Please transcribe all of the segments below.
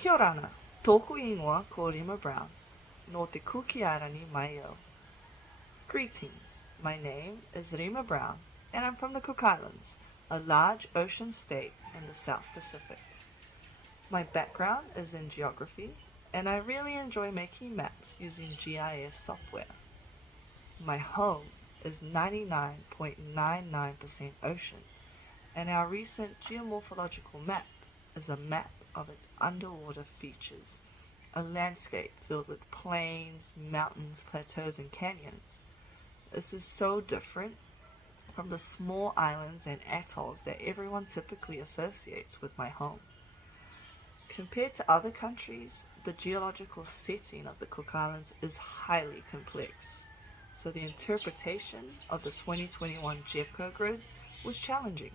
Kia ora, tōku ingoa ko Rima Browne, no te kukiara ni mai au. Greetings, my name is Rima Browne, and I'm from the Cook Islands, a large ocean state in the South Pacific. My background is in geography, and I really enjoy making maps using GIS software. My home is 99.99% ocean, and our recent geomorphological map is a map of its underwater features, a landscape filled with plains, mountains, plateaus, and canyons. This is so different from the small islands and atolls that everyone typically associates with my home. Compared to other countries, the geological setting of the Cook Islands is highly complex, so the interpretation of the 2021 GEPCO grid was challenging,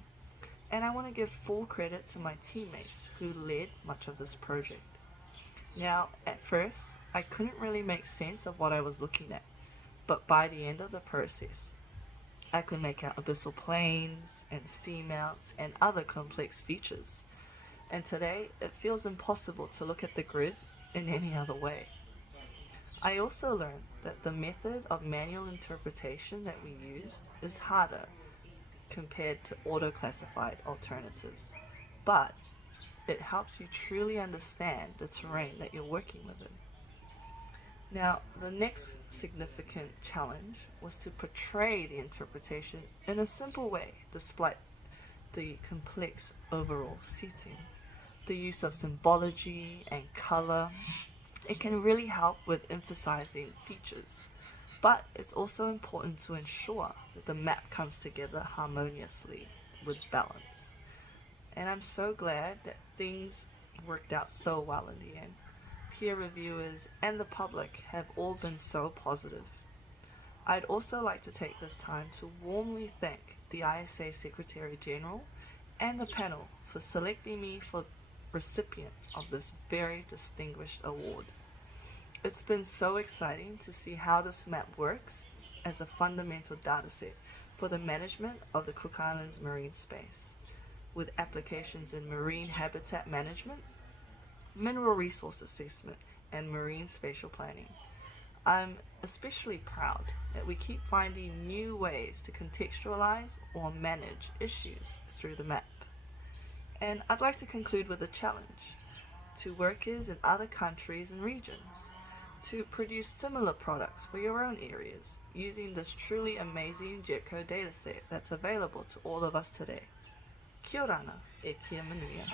and I want to give full credit to my teammates who led much of this project. Now, at first, I couldn't really make sense of what I was looking at, but by the end of the process, I could make out abyssal plains and seamounts and other complex features. And today, it feels impossible to look at the grid in any other way. I also learned that the method of manual interpretation that we used is harder compared to auto-classified alternatives, but it helps you truly understand the terrain that you're working within. Now, the next significant challenge was to portray the interpretation in a simple way despite the complex overall setting. The use of symbology and color, it can really help with emphasizing features, but it's also important to ensure that the map comes together harmoniously with balance. And I'm so glad that things worked out so well in the end. Peer reviewers and the public have all been so positive. I'd also like to take this time to warmly thank the ISA Secretary General and the panel for selecting me for recipient of this very distinguished award. It's been so exciting to see how this map works as a fundamental dataset for the management of the Cook Islands marine space, with applications in marine habitat management, mineral resource assessment, and marine spatial planning. I'm especially proud that we keep finding new ways to contextualize or manage issues through the map. And I'd like to conclude with a challenge to workers in other countries and regions to produce similar products for your own areas using this truly amazing GEPCO dataset that's available to all of us today. Kia ora e kia manuia.